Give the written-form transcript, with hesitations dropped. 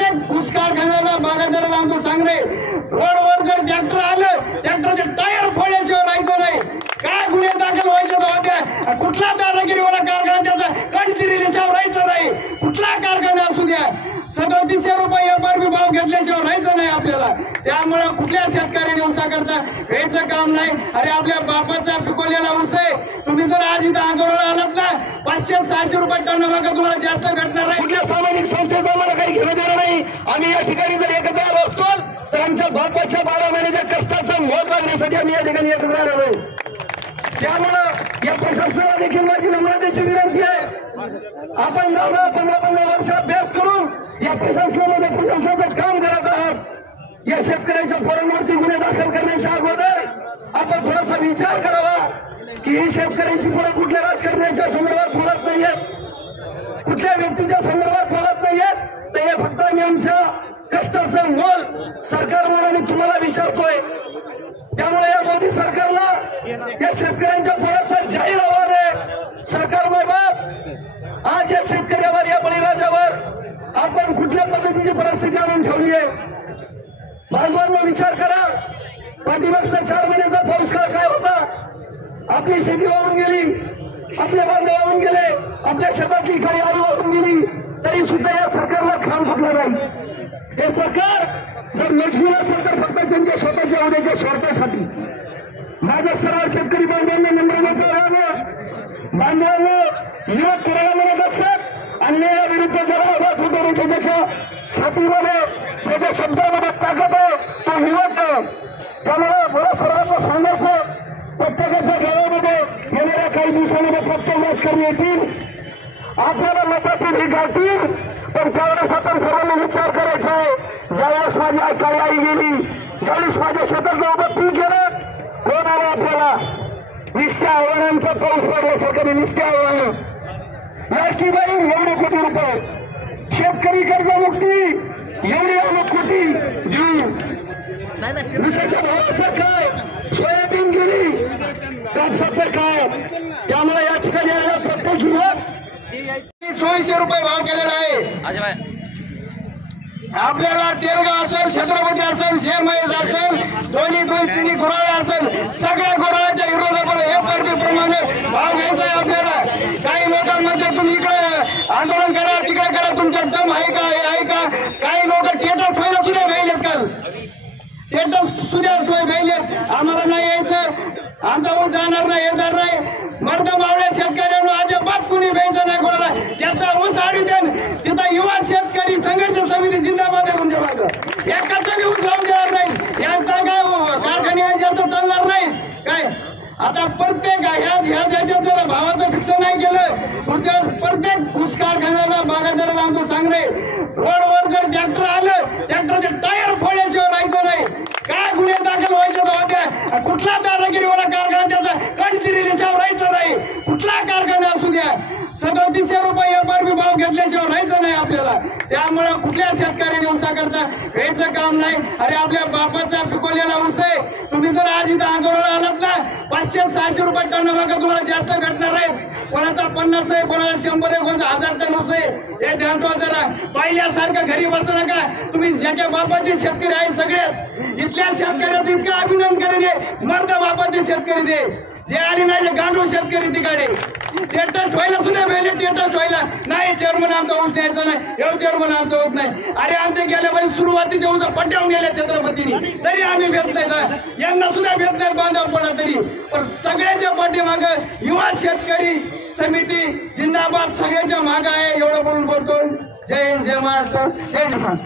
प्रत्येक ऊस कारखान्याला बागायतदाराला आमचं सांगणे, रोडवर जर ट्रॅक्टर आलं ट्रॅक्टरचे टायर फोडल्याशिवाय राहायचं नाही। काय गुन्हे दाखल व्हायचे होत्या, कुठला दादागिरीवाला कारखाना त्याचा कणचिरील्याशिवाय राहायचं नाही। कुठला कारखाना असू द्या 3700 रुपये एफआरपी भाव घेतल्याशिवाय राहायचं नाही आपल्याला। त्यामुळे कुठल्या शेतकऱ्याने ऊसा करता यायचं काम नाही। अरे आपल्या बापाचा पिकवलेला ऊस आहे, तुम्ही जर आज इथं आंदोलनाला आलात ना 500-600 रुपये टन मागा तुम्हाला जास्त भेटणार नाही। कुठल्या सामाजिक संस्थेचा आम्हाला काही घेणं देणं नाही। आम्ही या ठिकाणी जर एकत्र आलो असतो तर आमच्या बापाच्या 12 महिन्याच्या कष्टाचं मोल मागण्यासाठी आम्ही या ठिकाणी एकत्र आलो। त्यामुळं या प्रशासनाला देखील माझी नम्रतेची विनंती आहे, आपण 15 वर्ष अभ्यास करून या प्रशासनामध्ये प्रशासनाचं काम करत आहात। या शेतकऱ्यांच्या पोरांवरती गुन्हे दाखल करण्याच्या अगोदर आपण थोडासा विचार करावा की ही शेतकऱ्यांची पोरं कुठल्या राजकारण्याच्या संदर्भात बोलत नाहीयेत, कुठल्या व्यक्तीच्या संदर्भात बोलत नाहीयेत, तर हे फक्त आम्ही आमच्या कष्टाचं मोल सरकार म्हणून तुम्हाला विचारतोय। त्यामुळे या मोदी सरकारला या शेतकऱ्यांच्या पोराचा जाहीर आव्हान आहे, सरकार बाबा आज या शेतकऱ्यावर या बळीराजावर आपण कुठल्या पद्धतीची परिस्थिती आणून ठेवली आहे। बांधवांनो विचार करा, पाठीमागचा 4 महिन्याचा पाऊस काळ काय होता, आपली शेती वाहून गेली, आपले बांधव वाहून गेले, आपल्या शेतातली काही आई वाहून गेली, तरी सुद्धा या सरकारला खाण फुटलं नाही। हे सरकार जर मजबूर असेल तर फक्त त्यांच्या स्वतःच्या उद्याच्या स्वार्थासाठी। माझ्या सर्व शेतकरी बांधवांना नम्रतेचं आव्हान आहे, बांधवांनो युवक करायला म्हणत असतात अन्यायाविरुद्ध जर आवाज उठवण्याच्या त्याच्या छातीमध्ये त्याच्या शब्दामध्ये ताकद आहे तो युवक आहे। त्यामुळे मला सर्वांना सांगायचं, प्रत्येकाच्या गावामध्ये येणाऱ्या काही दिवसांमध्ये प्रत्येक राजकारणी येतील, आपल्याला मताची भीक घालतील, पण त्यावेळेस आपण सर्वांनी विचार करायचा आहे, ज्यावेळेस माझी काही आई गेली, ज्यावेळेस माझ्या शेतातलं उभं पीक गेलं, कोण आलं आपल्याला निस्त्या आव्हानांचा पाऊस पडल्यासारखं निस्त्या आव्हानं, लाडकी बहीण एवढे कोटी रुपये, शेतकरी कर्जमुक्ती एवढी कोटी देऊ, विषयाच्या भावाचं काय, सोयाबीन गेली, कापसाचं काय। त्यामुळे या ठिकाणी प्रत्येक युवक 2400 रुपये भाव केलेला आहे। आपल्याला तेरगाव असेल, छत्रपती असेल, जय महेश असेल, दोन्ही गुराळ असेल, सगळ्या गुराळाच्या विरोधामध्ये एफआरपी प्रमाणे भाव घ्यायचा आहे आपल्याला। काही लोकांमध्ये तुम्ही इकडे आंदोलन करा, तिकडे करा, तुमच्या दम आहे का, हे आहे का? काही लोक टेटर ठेवायला सुद्धा पाहिजेत, काल टेटर सुद्धा पाहिजेत, आम्हाला नाही यायचं, आमचा ऊस जाणार नाही, येणार नाही। मर्द मावळ्या शेतकऱ्यांना अजिबात कुणी द्यायचं नाही कोणाला, ज्याचा ऊस आडी देन तिथं युवा शेतकरी संघर्ष समिती जिंदाबाद आहे तुमच्या मागं, एकाचा ऊस लावून देणार नाही, यांचा काय कारखाने जास्त चालणार नाही काय। आता प्रत्येक ह्याच्यात जर भावाचं फिक्स नाही केलं, पुढच्या प्रत्येक ऊस कारखान्याला बागायतदाराला आमचं सांगणे, रोडवर जर ट्रॅक्टर आलं ट्रॅक्टरचे टायर फोडल्याशिवाय राहायचं नाही। काय गुन्हे दाखल व्हायचे होत्या, कुठला दादागिरीवाला कारखाना त्याचा कणचिरील्याशिवाय राहायचं नाही। कुठला कारखाना असू द्या 3700 रुपये एफआरपी भाव घेतल्याशिवाय राहायचं नाही आपल्याला। त्यामुळे कुठल्या शेतकऱ्याने ऊसा करता यायचं काम नाही। अरे आपल्या बापाचा पिकवलेला ऊस आहे, तुम्ही जर आज इथं आंदोलनाला आलात ना 500-600 रुपये टन मागा तुम्हाला जास्त भेटणार आहे। कोणाचा 50 आहे, कोणाला 100 आहे, कोणाचा 1000 टन ऊस आहे, हे ध्यान ठेवा जरा। पहिल्यासारखं घरी बसू नका, तुम्ही ज्याच्या बापाचे शेतकरी आहे सगळेच इथल्या शेतकऱ्याचं इतकं अभिनंदन करेल, मर्द बापाचे शेतकरी दे, जे आले नाही जे गांडूळ शेतकरी तिकडे टेटर ठेवायला सुद्धा पहिले टेटर ठेवायला नाही, चेअरमन आमचा ऊस द्यायचा नाही, हे चेअरमन आमचा होत नाही। अरे आमच्या गेल्या वर्षी सुरुवातीच्या ऊस पट्ट्यावून गेल्या छत्रपतीने, तरी आम्ही भेट नाही, यांना सुद्धा भेट नाही बांधव पडा तरी, पण सगळ्यांच्या पाठीमाग युवा शेतकरी समिती जिंदाबाद सगळ्यांच्या माग आहे। एवढं बोलून बोलतो, जय हिंद, जय महाराष्ट्र, जय किसान।